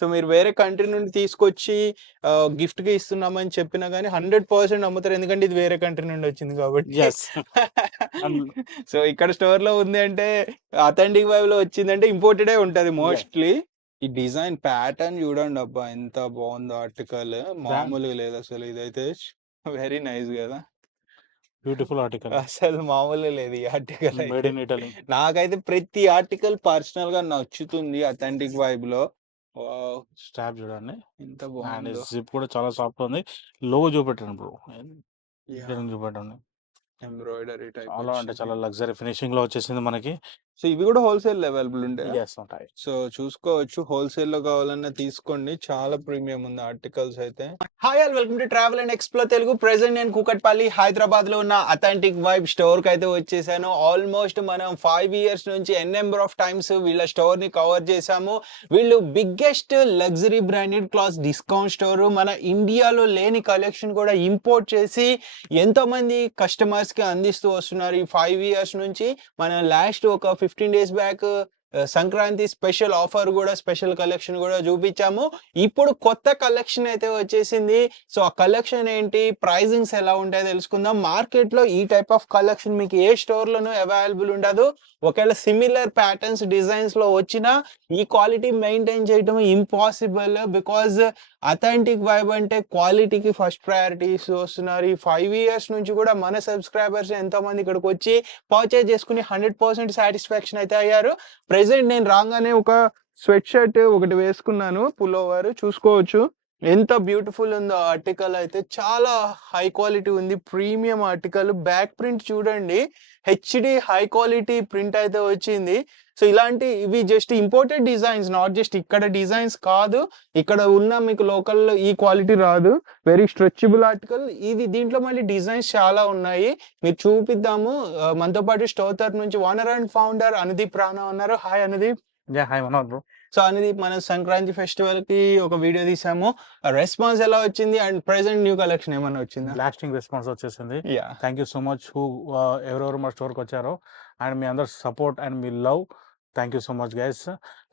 So మీరు వేరే country నుండి తీసుకొచ్చి గిఫ్ట్‌గా ఇస్తున్నామని చెప్పినా గాని 100% నమ్ముతారు. ఎందుకంటే ఇది వేరే కంట్రీ నుండి వచ్చింది కాబట్టి. యెస్. అండ్ సో ఇక్కడ స్టోర్‌లో ఉంది అంటే అథెంటిక్ వైబ్‌లో వచ్చిందంటే ఇంపోర్టెడే ఉంటది యెస్. మోస్ట్‌లీ. ఈ డిజైన్ ప్యాటర్న్ చూడండి అబ్బా! ఎంత బావుందో ఆర్టికల్. బ్రాండ్ మామూలుగా లేదసలు ఇదైతే వెరీ నైస్ గదా! Beautiful article. అసలు మామూలుగా లేదు ఈ ఆర్టికల్ మేడ్ అయితే. In Italy. నాకైతే ప్రతి ఆర్టికల్ పర్సనల్‌గా నచ్చుతుంది అథెంటిక్ వైబ్‌లో. వావ్! స్టాప్ చూడండి. ఎంత అండ్ బావుందో. జిప్ కూడా చాలా సాఫ్ట్ ఉంది. లోగో చూపెట్టండి బ్రో. యాహ్! డీటెయిలింగ్ చూపెట్టండి. ఎంబ్రాయిడరీ టైప్ చాలా అంటే వచ్చింది. చాలా లగ్జరీ ఫినిషింగ్‌లో వచ్చేసింది మనకి. సో ఇవి గూడా హోల్‌సేల్‌లో అవైలబుల్ ఉంటాయా? యెస్ ఉంటాయి. సో చూసుకోవచ్చు. హోల్‌సేల్‌లో కావాలన్నా తీసుకోండి. చాలా ప్రీమియం ఉంది ఆర్టికల్స్ అయితే. Hi all welcome to travel and explore Telugu. Present నేను కూకట్పల్లి హైదరాబాద్‌లో ఉన్న అథెంటిక్ వైబ్ స్టోర్‌కి అయితే వచ్చేసాను. ఆల్మోస్ట్ మనం 5 ఇయర్స్ నుంచి ఎన్ నంబర్ ఆఫ్ టైమ్స్ వీళ్ళ స్టోర్‌ని కవర్ చేశాము. వీళ్ళు biggest luxury branded clothes discount store. మన ఇండియాలో లేని కలెక్షన్ కూడా ఇంపోర్ట్ చేసి ఎంతోమంది కస్టమర్స్‌కి అందిస్తూ వస్తున్నారు. ఈ 5 ఇయర్స్ నుంచి మనం లాస్ట్ ఒక 15 days back Sankranti special offer గూడా స్పెషల్ కలెక్షన్ గూడా చూపించాము. ఇప్పుడు కొత్త కలెక్షన్ అయితే వచ్చేసింది. సో ఆ కలెక్షన్ ఏంటి? ప్రైజింగ్స్ ఎలా ఉంటాయో తెలుసుకుందాం. మార్కెట్‌లో ఈ టైప్ ఆఫ్ కలెక్షన్ మీకు ఏ స్టోర్‌లోనూ అవైలబుల్ ఉండదు. ఒకవేళ సిమిలర్ ప్యాటర్న్స్ డిజైన్స్‌లో వచ్చినా ఈ క్వాలిటీ మెయింటైన్ చేయడం ఇంపాసిబుల్. బికాజ్ అథెంటిక్ వైబ్ అంటే క్వాలిటీకి ఫస్ట్ ప్రయారిటీ ఇస్తూ వస్తున్నారు. ఈ 5 ఇయర్స్ నుంచి కూడా మన సబ్స్క్రైబర్స్ ఎంతోమంది ఇక్కడికొచ్చి పర్చేజ్ చేసుకొని 100% సాటిస్ఫాక్షన్ అయితే అయ్యారు. ప్రెజెంట్ నేను రాగానే ఒక స్వెట్ షర్ట్ ఒకటి వేసుకున్నాను. పుల్లోవర్ చూసుకోవచ్చు. ఎంత బ్యూటిఫుల్ ఉందో ఆర్టికల్ అయితే. చాలా హై క్వాలిటీ ఉంది. Premium article. బ్యాక్ ప్రింట్ చూడండి. హెచ్‌డి హై క్వాలిటీ ప్రింట్ అయితే వచ్చింది. సో ఇలాంటి ఇవి just imported designs. Not just ఇక్కడ డిజైన్స్ కాదు. ఇక్కడ ఉన్న మీకు లోకల్‌లో ఈ క్వాలిటీ రాదు. Very stretchable article. ఇది దీంట్లో మళ్ళీ డిజైన్స్ చాలా ఉన్నాయి. మీకు చూపిద్దాము. మనతో పాటు స్టోర్ తరపు నుంచి owner and founder Anudeep Rana ఉన్నారు. Hi Anudeep. Yeah! Hi Manoj bro. So Anudeep మనం సంక్రాంతి ఫెస్టివల్‌కి ఒక వీడియో తీసాము. రెస్పాన్స్ ఎలా వచ్చింది? అండ్ ప్రెజెంట్ న్యూ కలెక్షన్ ఏమన్నా వచ్చిందా? బ్లాస్టింగ్ రెస్పాన్స్ వచ్చేసింది. Yeah! Thank you so much ఎవరెవరు మా స్టోర్‌కి వచ్చారో అండ్ మీ అందరి support and me love. Thank you so much guys.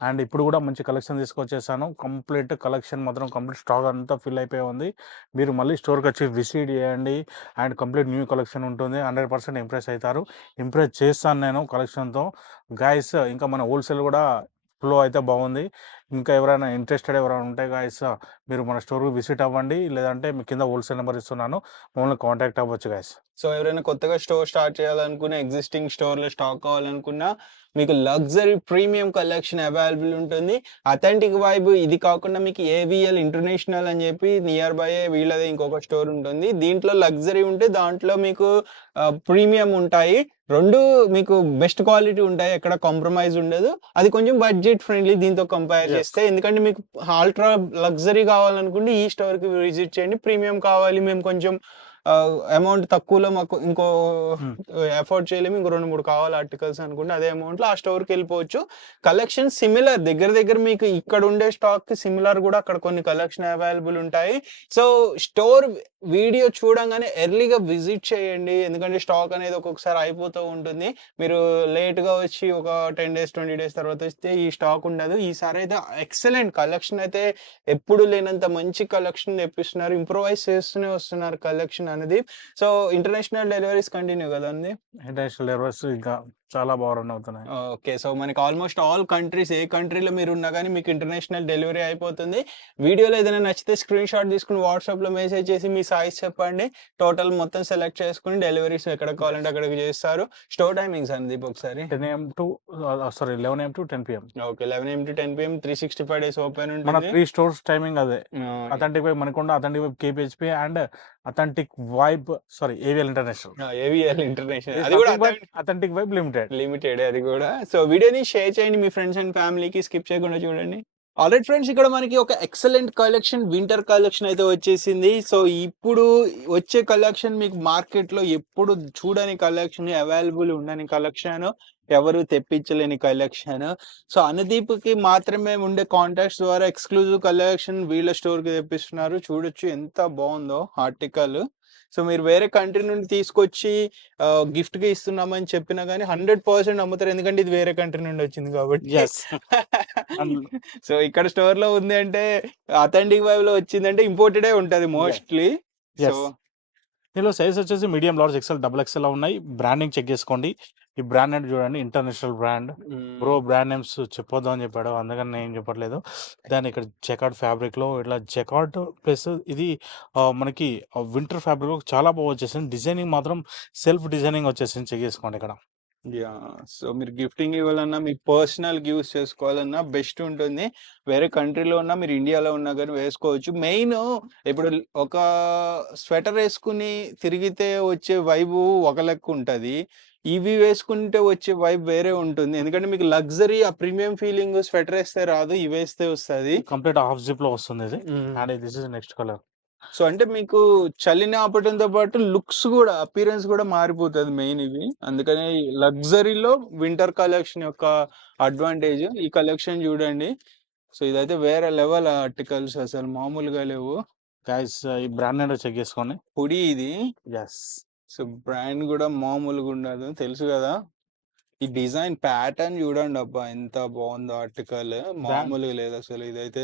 And ఇప్పుడు కూడా మంచి కలెక్షన్ తీసుకొచ్చేసాను. కంప్లీట్ కలెక్షన్ మాత్రం కంప్లీట్ స్టాక్ అంతా ఫిల్ అయిపోయి ఉంది. మీరు మళ్ళీ స్టోర్‌కి వచ్చి విజిట్ చేయండి. అండ్ కంప్లీట్ న్యూ కలెక్షన్ ఉంటుంది. 100% ఇంప్రెస్ అవుతారు. ఇంప్రెస్ చేస్తాను నేను కలెక్షన్‌తో. గైస్ ఇంకా మన హోల్‌సేల్ కూడా ఫ్లో అయితే బాగుంది. ఇంకా ఎవరైనా ఇంట్రెస్టెడ్ ఎవరైనా ఉంటే గైస్ మీరు మన స్టోర్‌కి విజిట్ అవ్వండి. లేదంటే మీ కింద హోల్‌సేల్ నెంబర్ ఇస్తున్నాను. మమ్మల్ని కాంటాక్ట్ అవ్వచ్చు గైస్. సో ఎవరైనా కొత్తగా స్టోర్ స్టార్ట్ చేయాలనుకున్న, ఎగ్జిస్టింగ్ స్టోర్‌లో స్టాక్ కావాలనుకున్నా, మీకు లగ్జరీ ప్రీమియం కలెక్షన్ అవైలబుల్ ఉంటుంది. అథెంటిక్ వైబ్ ఇది కాకుండా మీకు ఏవిఎల్ ఇంటర్నేషనల్ అని చెప్పి నియర్ బైయే వీళ్ళది ఇంకొక స్టోర్ ఉంటుంది. దీంట్లో లగ్జరీ ఉంటే దాంట్లో మీకు ప్రీమియం ఉంటాయి. 2 మీకు బెస్ట్ క్వాలిటీ ఉంటాయి. ఎక్కడ కాంప్రమైజ్ ఉండదు. అది కొంచెం బడ్జెట్ ఫ్రెండ్లీ దీంతో కంపేర్ యెస్. చేస్తే. ఎందుకంటే మీకు అల్ట్రా లగ్జరీ కావాలనుకుంటే ఈ స్టోర్‌కి విజిట్ చేయండి. ప్రీమియం కావాలి మేము కొంచెం అమౌంట్ తక్కువలో మాకు ఇంకో హ్మ్. అఫోర్డ్ చేయలేము. ఇంకో 2, 3 కావాలి ఆర్టికల్స్ అనుకుంటే అదే అమౌంట్‌లో ఆ స్టోర్‌కెళ్ళిపోవచ్చు. కలెక్షన్ సిమిలర్ దగ్గర దగ్గర మీకు ఇక్కడ ఉండే స్టాక్‌కి సిమిలర్ గూడా అక్కడ కొన్ని కలెక్షన్ అవైలబుల్ ఉంటాయి. సో స్టోర్ వీడియో చూడంగానే ఎర్లీగా విజిట్ చేయండి. ఎందుకంటే స్టాక్ అనేది ఒక్కొక్కసారి అయిపోతూ ఉంటుంది. మీరు లేట్‌గా వచ్చి ఒక 10 డేస్, 20 డేస్ తర్వాత వస్తే ఈ స్టాక్ ఉండదు. ఈసారి అయితే ఎక్సలెంట్ కలెక్షన్ అయితే ఎప్పుడు లేనంత మంచి కలెక్షన్ తెప్పిస్తున్నారు. ఇంప్రూవైజ్ చేస్తూనే వస్తున్నారు కలెక్షన్ అనేది. సో ఇంటర్నేషనల్ డెలివరీస్ కంటిన్యూ కదండీ! ఇంటర్నేషనల్ డెలివరీస్ ఇంకా చాలా బాగా రన్ అవుతున్నాయి. ఓకే. సో మనకి ఆల్‌మోస్ట్ ఆల్ కంట్రీస్ ఏ కంట్రీలో మీరున్నా గాని మీకు ఇంటర్నేషనల్ డెలివరీ అయిపోతుంది. వీడియోలో ఏదైనా నచ్చితే స్క్రీన్ షాట్ తీసుకొని వాట్సాప్‌లో మెసేజ్ చేసి మీ సైజ్ చెప్పండి. టోటల్ మొత్తం సెలెక్ట్ చేసుకొని డెలివరీస్ ఎక్కడికి కావాలంటే అక్కడికి చేస్తారు. స్టోర్ టైమింగ్స్ సందీప్ ఒకసారి. 10 AM to 11 AM to 10 PM. Okay. 11 to 10 PM 365 days open మన ఉంటుంది. 3 స్టోర్స్ టైమింగ్ అదే. ఆహ్, authentic vibe Manikonda, authentic vibe KPHP and authentic vibe AVL international. AVL international ఇది అది కూడా అథెంటిక్ వైబ్ లిమిటెడ్. లిమిటెడే అది గూడా. సో వీడియోని షేర్ చేయండి మీ ఫ్రెండ్స్ అండ్ ఫ్యామిలీకి. స్కిప్ చేయకుండా చూడండి. ఆల్రైట్ ఫ్రెండ్స్ ఇక్కడ మనకి ఒక ఎక్సలెంట్ కలెక్షన్ వింటర్ కలెక్షన్ అయితే వచ్చేసింది. సో ఇప్పుడు వచ్చే కలెక్షన్ మీకు మార్కెట్‌లో ఎప్పుడు చూడని కలెక్షన్, అవైలబుల్ ఉండని కలెక్షన్, ఎవరు తెప్పించలేని కలెక్షన్. సో అనుదీప్‌కి మాత్రమే ఉండే కాంటాక్ట్స్ ద్వారా ఎక్స్‌క్లూజివ్ కలెక్షన్ వీళ్ళ స్టోర్‌కి తెప్పిస్తున్నారు. చూడొచ్చు ఎంత బావుందో ఆర్టికల్. సో మీరు వేరే కంట్రీ నుండి తీసుకొచ్చి గిఫ్ట్ గా ఇస్తున్నామని చెప్పినా గానీ 100% నమ్ముతారు, ఎందుకంటే ఇది వేరే కంట్రీ నుండి వచ్చింది కాబట్టి. ఎస్. అండ్ సో ఇక్కడ స్టోర్ లో ఉంది అంటే అథెంటిక్ వైబ్ లో వచ్చిందంటే ఇంపోర్టెడే ఉంటది మోస్ట్లీ. So yes. దీనిలో సైజ్ వచ్చేసి medium, large, XL, double XL ఉన్నాయి. బ్రాండింగ్ చెక్ చేసుకోండి. ఈ బ్రాండ్ అంటే చూడండి, international brand. Bro brand names చెప్పొద్దు అని చెప్పాడు, అందుకని నేను చెప్పట్లేదు. దాని ఇక్కడ జెకార్డ్ ఫ్యాబ్రిక్ లో ఇట్లా జెకార్డ్ ప్లస్ ఇది మనకి వింటర్ ఫ్యాబ్రిక్ లో చాలా బాగా వచ్చేసింది. డిజైనింగ్ మాత్రం సెల్ఫ్ డిజైనింగ్ వచ్చేసింది, చెక్ చేసుకోండి ఇక్కడ. యా, సో మీరు గిఫ్టింగ్ ఇవ్వాలన్నా, మీకు పర్సనల్ గిఫ్ట్స్ చేసుకోవాలన్నా బెస్ట్ ఉంటుంది. వేరే కంట్రీలో ఉన్నా, మీరు ఇండియాలో ఉన్నా కానీ వేసుకోవచ్చు. మెయిన్ ఇప్పుడు ఒక స్వెటర్ వేసుకుని తిరిగితే వచ్చే వైబు ఒక లెక్క ఉంటుంది, ఇవి వేసుకుంటే వచ్చే వైబ్ వేరే ఉంటుంది. ఎందుకంటే మీకు లగ్జరీ, ఆ ప్రీమియం ఫీలింగ్ స్వెటర్ వేస్తే రాదు, ఇవి వేస్తే వస్తుంది. కంప్లీట్ హాఫ్ జిప్ లో వస్తుంది ఇది. And this is next colour. So అంటే మీకు చలిని ఆపటంతో పాటు లుక్స్ కూడా, అపీరెన్స్ కూడా మారిపోతుంది మెయిన్ ఇవి. అందుకని లగ్జరీలో వింటర్ కలెక్షన్ యొక్క అడ్వాంటేజ్. ఈ కలెక్షన్ చూడండి. సో ఇదైతే వేరే లెవెల్ ఆర్టికల్స్, అసలు మామూలుగా లేవు. గైస్ ఈ బ్రాండ్ నేమ్ చెక్ చేసుకోండి. హుడీ ఇది. ఎస్. సో బ్రాండ్ కూడా మామూలుగా ఉండదు, తెలుసు కదా. ఈ డిజైన్ ప్యాటర్న్ చూడండి అబ్బా, ఎంత బాగుందో ఆర్టికల్, మామూలుగా లేదు అసలు. ఇదైతే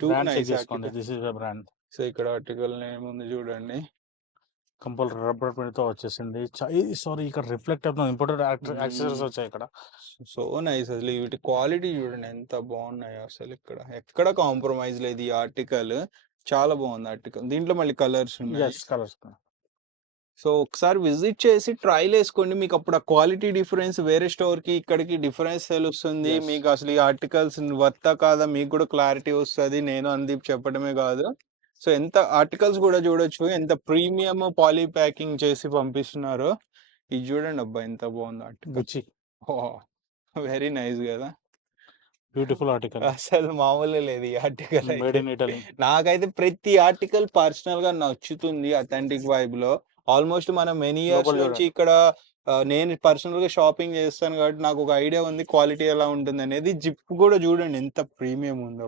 టూ బ్రాండ్ చెక్ నైస్ చేసుకోండి. This is brand. సో ఇక్కడ ఆర్టికల్ నేమ్ ఉంది చూడండి. కంపల్సరీ రబ్బర్ ప్రింట్ తో వచ్చేసింది. సారీ, ఇక్కడ రిఫ్లెక్ట్ అవుతుంది. ఇంపోర్టెడ్ యాక్సెసరీస్ వచ్చాయి ఇక్కడ. సో నైస్, అసలు వీటి క్వాలిటీ చూడండి ఎంత బాగున్నాయో అసలు. ఇక్కడ ఎక్కడ కాంప్రమైజ్ లేదు. ఈ ఆర్టికల్ చాలా బాగుంది ఆర్టికల్. దీంట్లో మళ్ళీ కలర్స్ ఉన్నాయి. Yes, colours. సో ఒకసారి విజిట్ చేసి ట్రైల్ వేసుకోండి, మీకు అప్పుడు ఆ క్వాలిటీ డిఫరెన్స్ వేరే స్టోర్ కి ఇక్కడికి డిఫరెన్స్ తెలుస్తుంది. Yes. మీకు అసలు ఈ ఆర్టికల్స్ వర్తా కాదా మీకు కూడా క్లారిటీ వస్తుంది. నేను అందీప్ చెప్పడమే కాదు. సో ఎంత ఆర్టికల్స్ కూడా చూడొచ్చు, ఎంత ప్రీమియం పాలీ ప్యాకింగ్ చేసి పంపిస్తున్నారో. ఇది చూడండి అబ్బా, ఎంత బాగుంది ఆర్టికల్. గుచ్చి. వెరీ నైస్ కదా, బ్యూటిఫుల్ ఆర్టికల్. అసలు మామూలు లేదు ఈ ఆర్టికల్. Made in Italy. నాకైతే ప్రతి ఆర్టికల్ పర్సనల్ గా నచ్చుతుంది అథెంటిక్ వైబ్ లో. ఆల్మోస్ట్ మనం మెనీ ఇయర్స్ లోపల నుంచి ఇక్కడ నేను పర్సనల్ గా షాపింగ్ చేస్తాను కాబట్టి నాకు ఒక ఐడియా ఉంది క్వాలిటీ ఎలా ఉంటుంది అనేది. జిప్ కూడా చూడండి ఎంత ప్రీమియం ఉందో,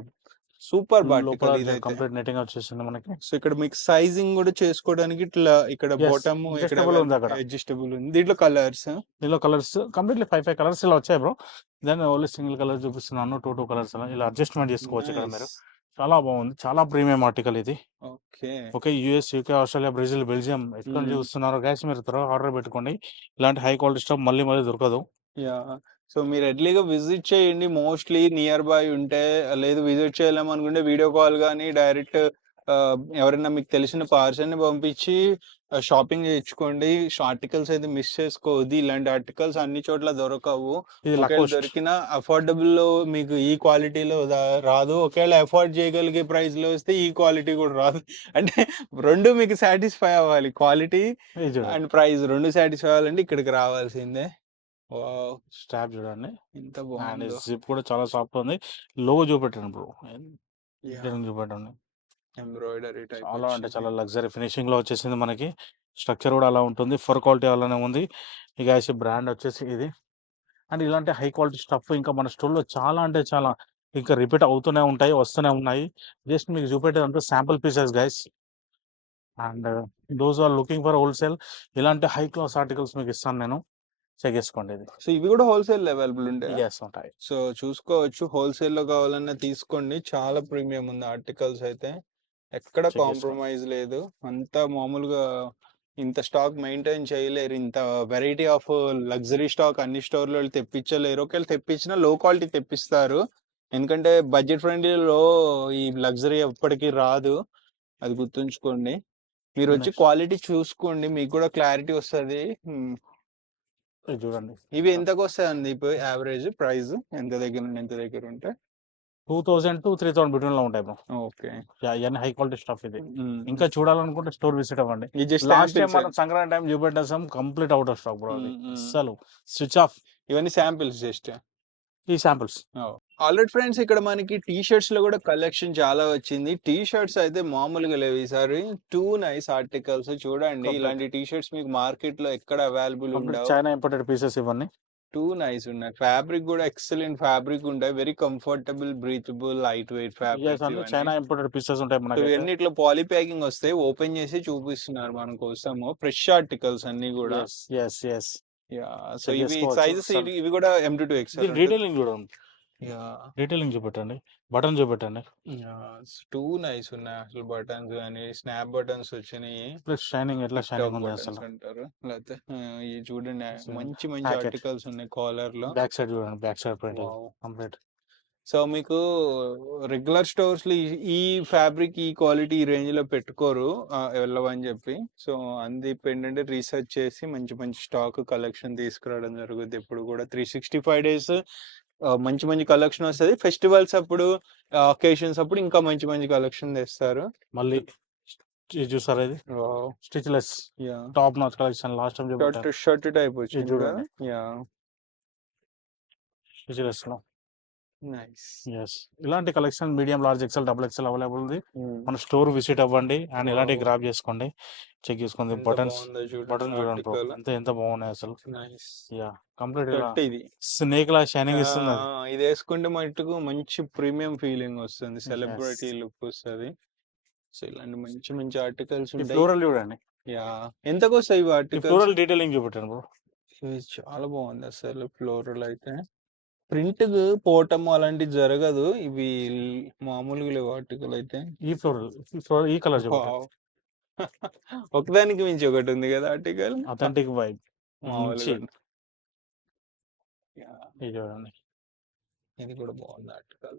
సూపర్ లోపల ఆర్టికల్. కంప్లీట్ నెట్టింగ్ వచ్చేసింది మనకి. సో ఇక్కడ మీకు సైజింగ్ కూడా చేసుకోవడానికి ఇట్లా ఇక్కడ Yes, బాటమ్ adjustable ఉంది అక్కడ. అడ్జస్టబుల్ ఉంది. దీంట్లో కలర్స్ దీనిలో కలర్స్ కంప్లీట్లీ 5 కలర్స్ ఇలా వచ్చాయి bro. Then only single colour చూపిస్తున్నాను. 2 కలర్స్ ఇలా అడ్జస్ట్మెంట్ చేసుకోవచ్చు ఇక్కడ మీరు. చాలా బాగుంది, చాలా ప్రీమియం ఆర్టికల్ ఇది. Okay. Okay, US, UK, Australia, Brazil, Belgium ఎక్కడ నుంచి చూస్తున్నారు గైస్, మీరు త్వరగా ఆర్డర్ పెట్టుకోండి. ఇలాంటి హై క్వాలిటీ స్టఫ్ మళ్ళీ దొరకదు. యా, సో మీరు ఎర్లీగా విజిట్ చేయండి. మోస్ట్లీ నియర్ బై ఉంటే, లేదు విజిట్ చేయలేము అనుకుంటే వీడియో కాల్ కానీ డైరెక్ట్ ఎవరైనా మీకు తెలిసిన పర్సన్ ని పంపించి షాపింగ్ చేయించుకోండి. ఆర్టికల్స్ అయితే మిస్ చేసుకోవద్దు. ఇలాంటి ఆర్టికల్స్ అన్ని చోట్ల దొరకవు. ఇది ఒకవేళ దొరికినా అఫోర్డబుల్ లో మీకు ఈ క్వాలిటీలో రాదు. ఒకవేళ అఫోర్డ్ చేయగలిగే ప్రైస్ లో వస్తే ఈ క్వాలిటీ కూడా రాదు. అంటే రెండు మీకు సాటిస్ఫై అవ్వాలి, క్వాలిటీ అండ్ ప్రైస్ రెండు సాటిస్ఫై అవ్వాలంటే ఇక్కడికి రావాల్సిందే. స్టాప్ చూడండి, ఎంత బాగుంది. జిప్ కూడా చాలా సాఫ్ట్ ఉంది. లోగో చూపెట్టండి బ్రో, చూపెట్టండి. ఎంబ్రాయిడరీ టైప్ చాలా అంటే చాలా లగ్జరీ ఫినిషింగ్ లో వచ్చేసింది మనకి. స్ట్రక్చర్ కూడా అలా ఉంటుంది, ఫర్ క్వాలిటీ అలానే ఉంది. ఇక బ్రాండ్ వచ్చేసి ఇది. అండ్ ఇలాంటి హై క్వాలిటీ స్టఫ్ ఇంకా మన స్టోర్లో చాలా అంటే చాలా ఇంకా రిపీట్ అవుతూనే ఉంటాయి, వస్తూనే ఉన్నాయి. జస్ట్ మీకు చూపెట్టేదంతా sample pieces guys. And those are looking for wholesale, ఇలాంటి హై క్లాస్ ఆర్టికల్స్ మీకు ఇస్తాను నేను, చెక్ చేసుకోండి ఇది. సో ఇవి కూడా హోల్సేల్ అవైలబుల్ ఉంటాయి. ఎస్, ఉంటాయి. సో చూసుకోవచ్చు, హోల్సేల్ లో కావాలన్నా తీసుకోండి. చాలా ప్రీమియం ఉంది ఆర్టికల్స్ అయితే, ఎక్కడ Check చేసుకో. కాంప్రమైజ్ లేదు. అంతా మామూలుగా ఇంత స్టాక్ మెయింటైన్ చేయలేరు, ఇంత వెరైటీ ఆఫ్ లగ్జరీ స్టాక్ అన్ని స్టోర్లో తెప్పించలేరు. ఒకవేళ తెప్పించినా లో క్వాలిటీ తెప్పిస్తారు, ఎందుకంటే బడ్జెట్ ఫ్రెండ్లీలో ఈ లగ్జరీ ఎప్పటికీ రాదు. అది గుర్తుంచుకోండి. మీరు వచ్చి Next. క్వాలిటీ చూసుకోండి, మీకు కూడా క్లారిటీ వస్తుంది. ఇది చూడండి, ఇవి ఎంతకు వస్తాయండి ఇప్పుడు యావరేజ్ ప్రైస్, ఎంత దగ్గర నుండి ఎంత దగ్గర ఉంటే? 2000 to 3000 బిట్వీన్ లో ఉంటాయి బ్రో. ఓకే. ఇవన్నీ హై క్వాలిటీ స్టఫ్ ఇది. ఇంకా చూడాలనుకుంటే స్టోర్ విజిట్ అవ్వండి. లాస్ట్ టైం మనం సంక్రాంతి టైం చూపెట్టేసాం, complete out of stock bro. అది అసలు స్విచ్ ఆఫ్. ఇవన్నీ శాంపిల్స్ జస్ట్. ఈ శాంపిల్స్. ఆల్రెడీ ఫ్రెండ్స్, ఇక్కడ మనకి టీ షర్ట్స్ లో కూడా కలెక్షన్ చాలా వచ్చింది. టీ షర్ట్స్ అయితే మామూలుగా లేవు ఈసారి. టూ నైస్ ఆర్టికల్స్ చూడండి. ఇలాంటి టీ షర్ట్స్ మీకు మార్కెట్ లో ఎక్కడ అవైలబుల్ ఉండవు. చైనా ఇంపోర్టెడ్ పీసెస్ ఇవన్నీ. టూ నైస్ ఉన్నాయి. ఫ్యాబ్రిక్ గూడా ఎక్సలెంట్ ఫ్యాబ్రిక్ ఉంటాయి. Very comfortable, breathable, light weight yes fabrics అన్ని ఇవన్నీ. చైనా ఇంపోర్టెడ్ పీసెస్ ఉంటాయి సో మనకైతే. ఇవన్నీ ఇట్లా పాలీ ప్యాకింగ్ వస్తాయి. ఓపెన్ చేసి చూపిస్తున్నారు మన కోసము. ఫ్రెష్ ఆర్టికల్స్ అన్నీ గూడా. యెస్. యాహ్! సో చెక్ ఇవి చేసుకోవచ్చు సైజెస్ అసలు. ఇవి గూడా M2 to XL దీని ఉంటది. డీటెయిలింగ్ చూడండి. యాహ్! డీటెయిలింగ్ చూపెట్టండి. బటన్ చూపెట్టండి. టూ నైస్ ఉన్నాయి. అసలు బటన్స్ గాని, స్నాప్ బటన్స్ వచ్చినాయి. ప్లస్ షైనింగ్ ఎట్లా టిక్ టాక్ షైనింగ్ ఉంది బటన్స్ అసలు. అంటారు. లేకపోతే ఇవి చూడండి అసలు మంచి మంచి ప్యాకెట్. ఆర్టికల్స్ ఉన్నాయి కాలర్‌లో. బ్యాక్ సైడ్ చూడండి. బ్యాక్ సైడ్ ప్రింట్ ఇది వావ్! కంప్లీట్. సో మీకు రెగ్యులర్ స్టోర్స్‌లో ఈ ఫ్యాబ్రిక్, ఈ క్వాలిటీ, ఈ రేంజ్‌లో పెట్టుకోరు వెళ్ళవని చెప్పి. సో అందుకు ఏంటంటే రీసెర్చ్ చేసి మంచి మంచి స్టాక్ కలెక్షన్ తీసుకురావడం జరుగుద్ది. ఎప్పుడు కూడా 365 డేస్ మంచి మంచి కలెక్షన్ వస్తది. ఫెస్టివల్స్ అప్పుడు, అకేషన్స్ అప్పుడు ఇంకా మంచి మంచి కలెక్షన్ తెస్తారు. మళ్ళీ ఇది చూసారా ఇది wow! Stitchless yeah! Top notch collection last time చూపెట్టాను. షర్ట్ టైప్ ఇది వచ్చింది కదా! చూడండి యాహ్! స్టిచ్లెస్ లో. నైస్. యెస్ ఇలాంటి collection medium, large, XL, double XL available ఉంది. హ్మ్. మన స్టోర్ విజిట్ అవ్వండి అండ్ ఇలాంటివి వావ్! గ్రాబ్ చేసుకోండి. చెక్ చేసుకోండి. ఎంత బటన్స్ బాగుందో చూడండి బటన్ చూడండి బ్రో. ఆర్టికల్. ఎంత బాగున్నాయి అసలు. నైస్. యా కంప్లీట్ ఇలా షర్ట్ ఇది. స్నేక్ లా ఆ! షైనింగ్ ఇస్తుంది అది. ఇది వేసుకుంటే మట్టుకు మంచి ప్రీమియం ఫీలింగ్ వస్తుంది. యెస్ సెలబ్రిటీ లుక్ వస్తది. సో ఇలాంటి మంచి మంచి ఆర్టికల్స్ ఈ ఉంటాయి. ఫ్లోరల్ చూడండి. యాహ్! ఎంతకొస్తాయి ఇవి ఈ ఆర్టికల్స్? ఫ్లోరల్ డీటెయిలింగ్ చూపెట్టాను బ్రో. ఇది చాలా బాగుంది అసలు ఫ్లోరల్ అయితే. ప్రింట్‌కు పోవటము అలాంటివి జరగదు. ఇవి మామూలుగా లేవు ఆర్టికల్ అయితే. ఈ ఫ్లోరల్ ఈ కలర్ చూపెట్టాను. వావ్! ఒకదానికి మించి ఒకటి ఉంది కదా ఆర్టికల్. అథెంటిక్ వైబ్ మంచి. మామూలుగా యాహ్! ఇది చూడండి. ఇది కూడా బాగుంది ఆర్టికల్.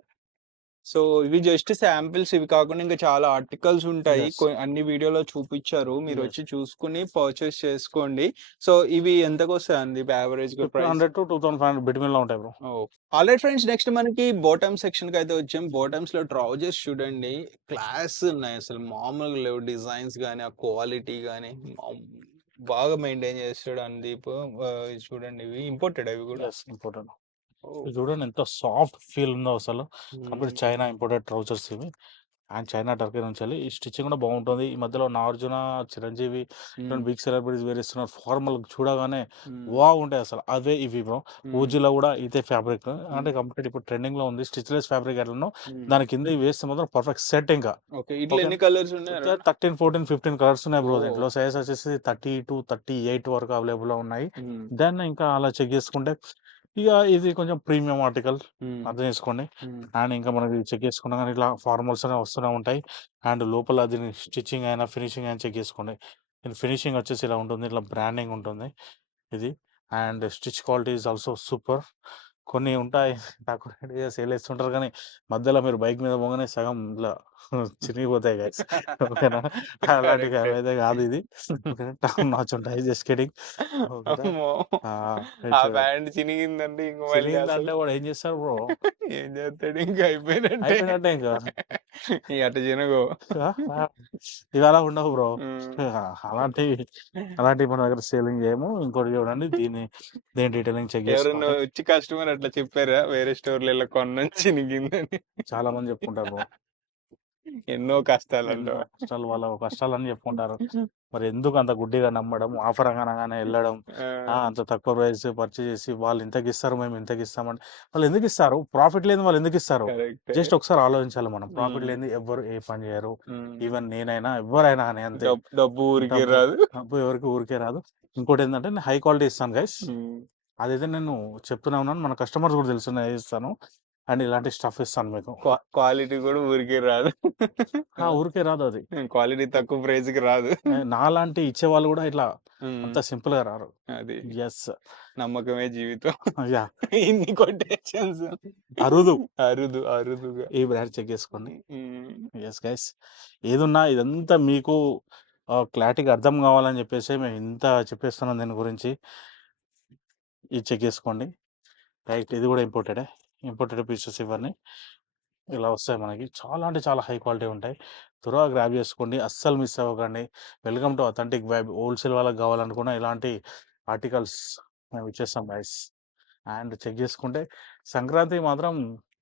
సో ఇవి జస్ట్ శాంపిల్స్. ఇవి కాకుండా ఇంకా చాలా ఆర్టికల్స్ ఉంటాయి. యెస్ అన్ని వీడియోలో చూపించారు. మీరు యెస్ వచ్చి చూసుకుని పర్చేస్ చేసుకోండి. సో ఇవి ఎంతకొస్తాయండి యావరేజ్‌గా ప్రైస్? 1500 to 2500 బిట్వీన్ లో ఉంటాయి బ్రో. ఆల్రైట్ ఫ్రెండ్స్, నెక్స్ట్ మనకి బాటమ్ సెక్షన్‌కి అయితే వచ్చాం. బాటమ్స్‌లో ట్రౌజర్స్ చూడండి. క్లాస్ ఉన్నాయి అసలు మామూలుగా లేవు. డిజైన్స్ గాని, ఆ క్వాలిటీ గాని బాగా మెయింటైన్ చేస్తాడు అనుదీప్. ఇది చూడండి ఇవి ఇంపోర్టెడ్ అవి కూడా. Yes important. ఓహ్! ఇది చూడండి ఎంత సాఫ్ట్ ఫీల్ ఉందో అసలు. Complete hmm. China imported trousers ఇవి. అండ్ చైనా, టర్కీ నుంచి వెళ్ళి ఈ స్టిచ్చింగ్ కూడా బాగుంటుంది. ఈ మధ్యలో నాగార్జున, చిరంజీవి హ్మ్. ఇటువంటి బిగ్ సెలబ్రిటీస్ వేరేస్తున్నారు. ఫార్మల్ చూడగానే హ్మ్. వావ్ ఉంటాయి అసలు. అవే ఇవి బ్రో. హ్మ్. ఓజీలో కూడా ఇదే ఫ్యాబ్రిక్ అంటే హ్మ్. కంప్లీట్ ఇప్పుడు ట్రెండింగ్ లో ఉంది. స్టిచ్లెస్ ఫ్యాబ్రిక్ ఎట్లనో హ్మ్. దాని కింద ఇవి వేస్తే మాత్రం పర్ఫెక్ట్ సెట్ ఇంకా. ఓకే. ఇట్లా ఓకే ఎన్ని కలర్స్ ఉన్నాయి అరుణ్? 13, 14, 15 కలర్స్ ఉన్నాయి బ్రో. ఓహ్! దీంట్లో సైజ్ వచ్చేసి 30 to 38 వరకు అవైలబుల్ లో ఉన్నాయి. హ్మ్. దాన్ని ఇంకా అలా చెక్ చేసుకుంటే ఇక ఇది కొంచెం ప్రీమియం ఆర్టికల్ హ్మ్. అర్థం చేసుకోండి. హ్మ్. అండ్ ఇంకా మనకి చెక్ చేసుకున్నా కానీ ఇట్లా ఫార్మల్స్ అనేవి వస్తూనే ఉంటాయి. అండ్ లోపల దీని స్టిచ్చింగ్ అయినా ఫినిషింగ్ అయినా చెక్ చేసుకోండి. దీని ఫినిషింగ్ వచ్చేసి ఇలా ఉంటుంది. ఇట్లా బ్రాండింగ్ ఉంటుంది ఇది. And stitch quality is also super. కొన్ని ఉంటాయి తక్కువ రేట్‌గా సేల్ చేస్తుంటారు కానీ మధ్యలో మీరు బైక్ మీద పోగానే సగం ఇట్లా చినిగిపోతాయి గైస్. ఓకేనా? అలాంటివి కరెక్టే. అవైతే కాదు ఇది. ఓకేనా? టాప్ నాచ్ ఉంటాయి జస్ట్ కిడ్డింగ్. ఓకేనా? అమ్మో! ఇది ఆ చూడండి. ప్యాంట్ చినిగిందంటే ఇంక మళ్ళీ చినిగిందంటే అసలు వాడు ఏం చేస్తారు బ్రో? ఏం చేస్తాడు ఇంక అయిపోయినట్టే. అయిపోయినట్టే ఇంకా. ఇక అట్ట చినగవు. ఆ! ఆ! ఇవి అలా ఉండవు బ్రో. హ్మ్. అలాంటివి అలాంటివి మన దగ్గర సేలింగ్ చేయము. ఇంకోటి చూడండి దీని డీటెయిలింగ్ చెక్ ఎవరన్నా చేసుకోండి. వచ్చి కస్టమర్ అట్లా చెప్పారా? వేరే స్టోర్‌లలో కొన్నాను చినిగిందని. చాలా మంది చెప్పుకుంటారు బ్రో. ఎన్నో ఎన్నో కష్టాలంటావా? కష్టాలు వాళ్ళ కష్టాలని చెప్పుకుంటారు. మరి ఎందుకు అంత గుడ్డిగా నమ్మడం, ఆఫర్ అనగానే వెళ్ళడం, ఆ! అంత తక్కువ ప్రైస్ పర్చేజ్ చేసి వాళ్ళు ఇంతకిస్తారు మేము ఇంతకిస్తామని వాళ్ళు ఎందుకు ఇస్తారు? ప్రాఫిట్ లేనిది వాళ్ళు ఎందుకు ఇస్తారు? కరెక్టే. జస్ట్ ఒకసారి ఆలోచించాలి మనం. ప్రాఫిట్ హ్మ్. లేనిది ఎవ్వరు ఏ పని చేయరు. హ్మ్. ఈవెన్ నేనైనా ఎవ్వరైనా అని అంతే. డబ్బు ఊరికే డబ్బు రాదు. డబ్బు ఎవరికి ఊరికే రాదు. ఇంకోటేందంటే నేను హై క్వాలిటీ ఇస్తాను గైస్. హ్మ్. అదైతే నేను చెప్తూనే ఉన్నాను. మన కస్టమర్స్ కూడా తెలుసు నేను ఇస్తాను. అండ్ ఇలాంటి స్టఫ్ ఇస్తాను మీకు. క్వాలిటీ కూడా ఊరికే రాదు. ఊరికే రాదు అది. క్వాలిటీ తక్కువ ప్రైస్‌కి రాదు. నాలాంటి ఇచ్చేవాళ్ళు కూడా ఇట్లా హ్మ్. అంత సింపుల్‌గా రారు. అది. యెస్. నమ్మకమే జీవితం. యాహ్! ఇన్ని కొటేషన్స్ అరుదు. అరుదుగా. ఈ బ్రాండ్ చెక్ చేసుకోండి. హ్మ్. Yes guys. ఏదున్నా ఇదంతా మీకు క్లారిటీగా అర్థం కావాలని చెప్పేసి మేము ఇంత చెప్పేస్తున్నాం దీని గురించి. ఇది చెక్ చేసుకోండి. రైట్ ఇది కూడా ఇంపోర్టెడ్ పీసెస్ ఇవన్నీ. ఇలా వస్తాయి మనకి. చాలా అంటే చాలా హై క్వాలిటీ ఉంటాయి. త్వరగా గ్రాబ్ చేసుకోండి. అస్సలు మిస్ అవ్వకండి. Welcome to authentic vibe. Wholesale వాళ్ళకి కావాలనుకున్న ఇలాంటి ఆర్టికల్స్ మేము ఇచ్చేస్తాం గైస్. అండ్ చెక్ చేసుకుంటే సంక్రాంతికి మాత్రం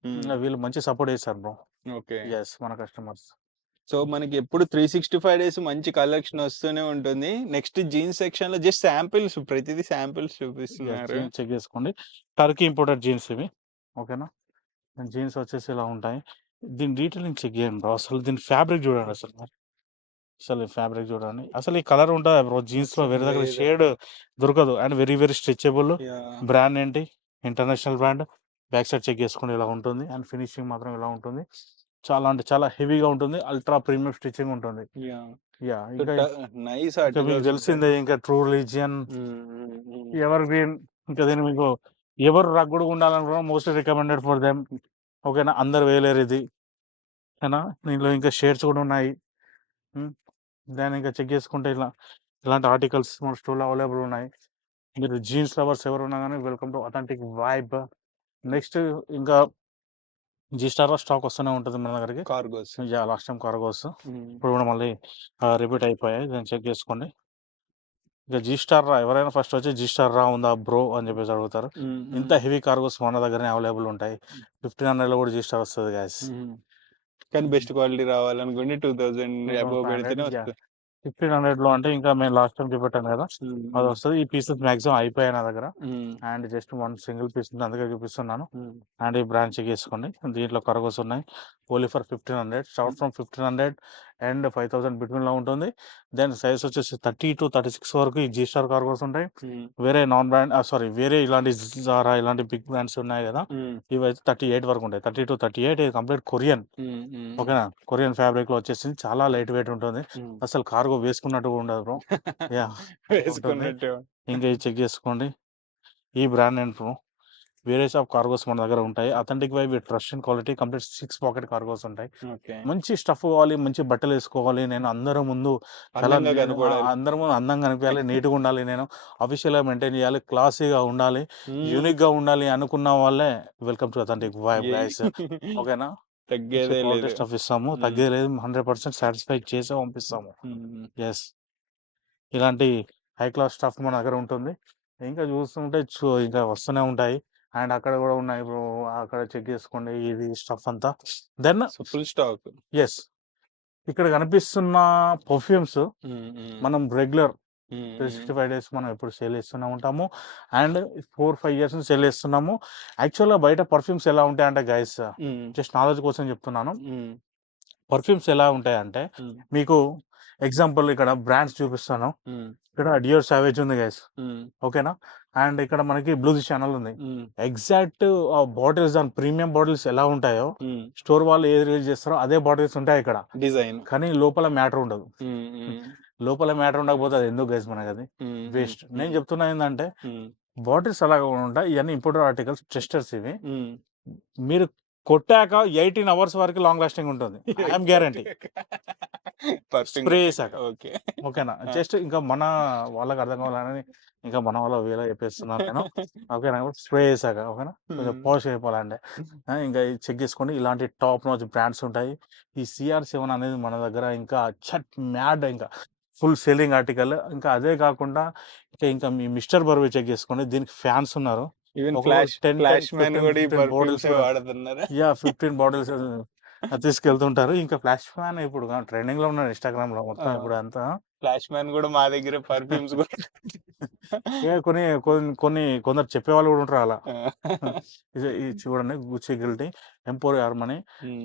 హ్మ్. వీళ్ళు మంచి సపోర్ట్ చేశారు బ్రో. ఓకే. యెస్ మన కస్టమర్స్. సో మనకి ఎప్పుడు 365 డేస్ మంచి కలెక్షన్ వస్తూనే ఉంటుంది. నెక్స్ట్ జీన్స్ సెక్షన్‌లో జస్ట్ శాంపిల్స్ ప్రతిదీ శాంపిల్స్ చూపిస్తున్నారు. జీన్స్ చెక్ చేసుకోండి. టర్కీ ఇంపోర్టెడ్ జీన్స్ ఇవి. ఓకేనా? జీన్స్ వచ్చేసి ఇలా ఉంటాయి. దీని డీటెయిలింగ్ చెక్ చేయండి బ్రో. అసలు దీని ఫ్యాబ్రిక్ చూడండి అసలు మరి. అసలు ఈ ఫ్యాబ్రిక్ చూడండి. అసలు ఈ కలర్ ఉంటదా బ్రో జీన్స్‌లో అసలు వేరే దగ్గర లేదు. షేడ్ దొరకదు. And very very stretchable. Yeah! Brand ఏంటి? International brand. Back side check చేసుకోండి ఇలా ఉంటుంది. అండ్ ఫినిషింగ్ మాత్రం ఇలా ఉంటుంది. చాలా అంటే చాలా హెవీగా ఉంటుంది. అల్ట్రా ప్రీమియం స్టిచ్చింగ్ ఉంటుంది. యాహ్! యాహ్! సో ఇంకా నైస్ ఇంకా మీకు ఆర్టికల్స్ ఉంటాయి. తెలిసిందే ఇంకా ట్రూ రిలిజియన్, హ్మ్. ఎవర్ గ్రీన్, ఇంకా దీన్ని మీకు ఎవరు రగ్గుడుగా ఉండాలనుకున్నా మోస్ట్‌లీ రికమెండెడ్ ఫర్ దెమ్. ఓకేనా? అందరూ వేయలేరు ఇది. ఓకేనా? దీంట్లో ఇంకా షేడ్స్ కూడా ఉన్నాయి. హ్మ్. దాన్ని ఇంకా చెక్ చేసుకుంటే ఇలాంటి ఆర్టికల్స్ మన స్టోర్‌లో అవైలబుల్ ఉన్నాయి. మీరు జీన్స్ లవర్స్ ఎవరున్నా గానీ welcome to authentic vibe. Next ఇంకా జీ స్టార్‌లో స్టాక్ వస్తూనే ఉంటది మన దగ్గరికి. Cargos. Yeah! Last time cargos. హ్మ్. ఇప్పుడు కూడా మళ్ళీ రిపీట్ అయిపోయాయి. దాన్ని చెక్ చేసుకోండి. ఇక జీ స్టార్ రా ఎవరైనా ఫస్ట్ వచ్చి జీ స్టార్ రా ఉందా బ్రో అని చెప్పేసి అడుగుతారు. ఇంత హెవీ కార్గోస్ మన దగ్గరనే అవైలబుల్ ఉంటాయి. 1500లో కూడా జీ స్టార్ వస్తది గాయ్స్. కానీ బెస్ట్ క్వాలిటీ రావాలనుకుంటే 2000 అబోవ్ 2500 పెడితేనే యాహ్! వస్తది. 1500లో అంటే ఇంకా మేము లాస్ట్ టైమ్ చూపెట్టాను కదా! అది వస్తది. ఈ పీసెస్ మాక్సిమం అయిపోయాయి నా దగ్గర. And just one single piece ఉంది అందుకే చూపిస్తున్నాను. అండ్ ఈ బ్రాండ్ చెక్ చేసుకోండి. దీంట్లో కార్గోస్ ఉన్నాయి. Only for 1500. Start from 1500 and 5000 బిట్వీన్‌లో ఉంటుంది. దెన్ సైజ్ వచ్చేసి 30-36 వరకు ఈ జీ స్టార్ కార్గోస్ ఉంటాయి. వేరే నాన్ బ్రాండ్ వేరే ఇలాంటి జారా ఇలాంటి బిగ్ బ్రాండ్స్ ఉన్నాయి కదా! ఇవైతే 38 వరకు ఉంటాయి. 30-38 ఇది కంప్లీట్ కొరియన్. ఓకేనా? కొరియన్ ఫ్యాబ్రిక్‌లో వచ్చేసింది. చాలా లైట్ వెయిట్ ఉంటుంది. అసలు కార్గో వేసుకున్నట్టు కూడా ఉండదు బ్రో. యాహ్! ఉంటుంది. వేసుకున్నట్టు. ఇంకా ఇది చెక్ చేసుకోండి. ఈ బ్రాండ్ నేమ్ బ్రో. వేరే షాప్ కార్గోస్ మన దగ్గర ఉంటాయి. Authentic vibe with Russian quality complete 6 pocket cargos ఉంటాయి. ఓకే. మంచి స్టఫ్ కావాలి, మంచి బట్టలేసుకోవాలి. నేను అందరి ముందు చాలా అందంగా కనపడాలి. అందరి ముందు అందంగా కనిపియాలి, నీట్‌గా ఉండాలి నేను. ఆఫీషియల్‌గా మెయింటైన్ చేయాలి, క్లాసీగా ఉండాలి, యూనిక్‌గా ఉండాలి అనుకున్న వాళ్ళే welcome to authentic vibe guys. ఓకేనా? మంచి తగ్గేదే క్వాలిటీ లేదు. స్టఫ్ ఇస్తాము. తగ్గేది లేదు. 100% సాటిస్ఫై చేసే పంపిస్తాము. యెస్. ఇలాంటి హై క్లాస్ స్టఫ్ మన దగ్గర ఉంటుంది. ఇంకా చూస్తుంటే ఇంకా వస్తూనే ఉంటాయి. అండ్ అక్కడ కూడా ఉన్నాయి బ్రో. అక్కడ చెక్ చేసుకోండి ఇది స్టఫ్ అంతా. Then so full stock. Yes. ఇక్కడ కనిపిస్తున్న పర్ఫ్యూమ్స్ మనం రెగ్యులర్ 365 డేస్ మనం ఎప్పుడు సేల్ చేస్తూనే ఉంటాము. అండ్ 4, 5 ఇయర్స్ నుంచి సేల్ చేస్తున్నాము. యాక్చువల్‌గా బయట పర్ఫ్యూమ్స్ ఎలా ఉంటాయంటే గైస్ జస్ట్ నాలెడ్జ్ కోసం చెప్తున్నాను. పర్ఫ్యూమ్స్ ఎలా ఉంటాయంటే మీకు ఎగ్జాంపుల్ ఇక్కడ బ్రాండ్స్ చూపిస్తాను. ఇక్కడ డియోర్ సావేజ్ ఉంది గైస్. ఓకేనా? అండ్ ఇక్కడ మనకి బ్లూస్ ఛానల్ ఉంది. ఎగ్జాక్ట్ బాటిల్స్ దాని ప్రీమియం బాటిల్స్ ఎలా ఉంటాయో స్టోర్ వాళ్ళు ఏది రిలీజ్ చేస్తారో అదే బాటిల్స్ ఉంటాయి ఇక్కడ. డిజైన్. కానీ లోపల మ్యాటర్ ఉండదు. లోపల మ్యాటర్ ఉండకపోతే అది ఎందుకు గైస్ మనకి అది వేస్ట్. నేను చెప్తున్నా ఏంటంటే బాటిల్స్ అలాగా ఉంటాయి. ఇవన్నీ ఇంపోర్టెడ్ ఆర్టికల్స్ టెస్టర్స్ ఇవి. మీరు కొట్టాక 18 అవర్స్ వరకు లాంగ్ లాస్టింగ్ ఉంటుంది. I'm guarantee. స్ప్రే చేశాక. ఓకే. ఓకేనా? జస్ట్ ఇంకా మన వాళ్ళకి అర్థం కావాలని ఇంకా మన వాళ్ళ వేలో చెప్పేస్తున్నాను నేను. ఓకేనా? స్ప్రే చేశాక ఓకేనా? కొంచెం పాలిష్ అయిపోవాలంటే. ఇంకా చెక్ చేసుకోండి. ఇలాంటి టాప్ నాచ్ బ్రాండ్స్ ఉంటాయి. ఈ CR7 అనేది మన దగ్గర ఇంకా మ్యాడ్ ఇంకా ఫుల్ సెల్లింగ్ ఆర్టికల్. ఇంకా అదే కాకుండా ఇంకా మీ మిస్టర్ బర్బీ చెక్ చేసుకోండి. దీనికి ఫ్యాన్స్ ఉన్నారు. ఈవెన్ ఒక్కొక్కరు 10, ఫ్లాష్ 10, మ్యాన్ 15, కూడా ఈ 15 బాటిల్స్ పర్ఫ్యూమ్స్ కూడా వాడుతున్నారా? 15 బాటిల్స్ తీసుకెళ్తుంటారు. ఇంకా ఫ్లాష్ ఫ్యాన్ ఇప్పుడు ట్రెండింగ్‌లో ఉన్నాడు ఇన్‌స్టాగ్రామ్‌లో మొత్తం ఇప్పుడు అంతా. ఫ్లాష్ మ్యాన్ కూడా మా దగ్గర పర్ఫ్యూమ్స్ కూడా కొందరు చెప్పేవాళ్ళు కూడా ఉంటారు అలా. ఇది చూడండి గుచ్చి గిల్టీ, ఎంపోరియం ఆర్మనీ.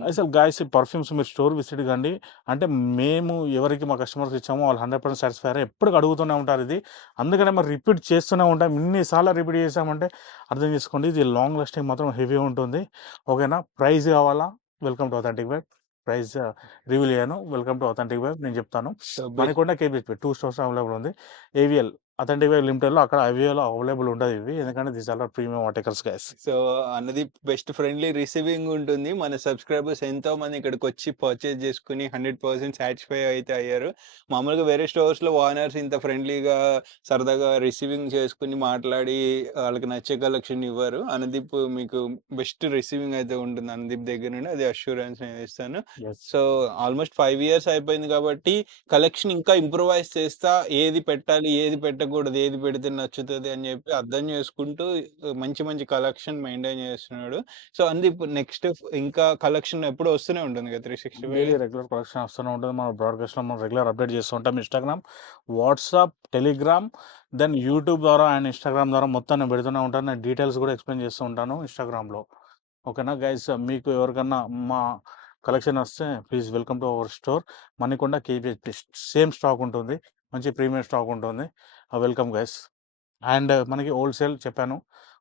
అసలు గాయ్స్ ఈ పర్ఫ్యూమ్స్ మీరు స్టోర్ విజిట్ కండి. అంటే మేము ఎవరికి మా కస్టమర్స్ ఇచ్చామో వాళ్ళు 100% సాటిస్ఫై అయ్యారు. ఎప్పటికి అడుగుతూనే ఉంటారు ఇది. అందుకనే మరి రిపీట్ చేస్తూనే ఉంటాం. ఇన్నిసార్లు రిపీట్ చేసామంటే అర్థం చేసుకోండి ఇది లాంగ్ లాస్టింగ్ మాత్రం హెవీ ఉంటుంది. ఓకేనా? ప్రైస్ కావాలా? Welcome to authentic vibe. Price reveal చేయను. వెల్కమ్ టు అథెంటిక్ వైబ్ నేను చెప్తాను. మణికొండ, కేపీహెచ్‌పీ 2 స్టోర్స్ అవైలబుల్ ఉంది. ఏవిఎల్ అథెంటిక్ వైబ్ లిమిటెడ్‌లో అక్కడ ఐవీఎల్‌లో అవైలబుల్ ఉండదు ఇవి. ఎందుకంటే these are premium articles guys. So అన్నది బెస్ట్ ఫ్రెండ్లీ రిసీవింగ్ ఉంటుంది. మన సబ్స్క్రైబర్స్ ఎంతో మంది ఇక్కడికి వచ్చి పర్చేజ్ చేసుకుని 100% సాటిస్ఫై అయితే అయ్యారు. మామూలుగా వేరే స్టోర్స్‌లో ఓనర్స్ ఇంత ఫ్రెండ్లీగా సరదాగా రిసీవింగ్ చేసుకుని మాట్లాడి వాళ్ళకి నచ్చే కలెక్షన్ ఇవ్వరు. అనుదీప్ మీకు బెస్ట్ రిసీవింగ్ అయితే ఉంటుంది అనుదీప్ దగ్గర నుండి. అది అష్యూరెన్స్ నేను ఇస్తాను. సో ఆల్మోస్ట్ 5 ఇయర్స్ అయిపోయింది కాబట్టి కలెక్షన్ ఇంకా ఇంప్రూవైజ్ చేస్తా ఏది పెట్టాలి ఏది పెట్టకూడదు పెట్టకూడదు. ఏది పెడితే నచ్చుతది అని చెప్పి అర్థం చేసుకుంటూ మంచి మంచి కలెక్షన్ మెయింటైన్ చేస్తున్నాడు. సో, ఇప్పుడు నెక్స్ట్ ఇంకా కలెక్షన్ ఎప్పుడు వస్తూనే ఉంటుంది కదా! 365 డైలీ రెగ్యులర్ కలెక్షన్ వస్తూనే ఉంటుంది. మన బ్రాడ్‌కాస్ట్‌లో మనం రెగ్యులర్ అప్డేట్ చేస్తూ ఉంటాం. Instagram, WhatsApp, Telegram, then YouTube ద్వారా అండ్ ఇన్‌స్టాగ్రామ్ ద్వారా మొత్తం నేను పెడుతూనే ఉంటాను. నేను డీటెయిల్స్ కూడా ఎక్స్‌ప్లెయిన్ చేస్తూ ఉంటాను ఇన్‌స్టాగ్రామ్‌లో. ఓకేనా గైస్, మీకు ఎవరికన్నా మా కలెక్షన్ వస్తే please welcome to our store Manikonda KPH. Same stock ఉంటుంది, మంచి ప్రీమియం స్టాక్ ఉంటుంది. Welcome guys. అండ్ మనకి హోల్సేల్ చెప్పాను.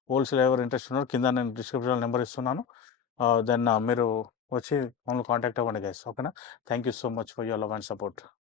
హోల్సేల్ ఎవరు ఇంట్రెస్ట్ ఉన్నారో కింద నేను డిస్క్రిప్షన్‌లో నెంబర్ ఇస్తున్నాను. దెన్ మీరు వచ్చి మమ్మల్ని కాంటాక్ట్ అవ్వండి గైస్. ఓకేనా. Thank you so much for your love and support.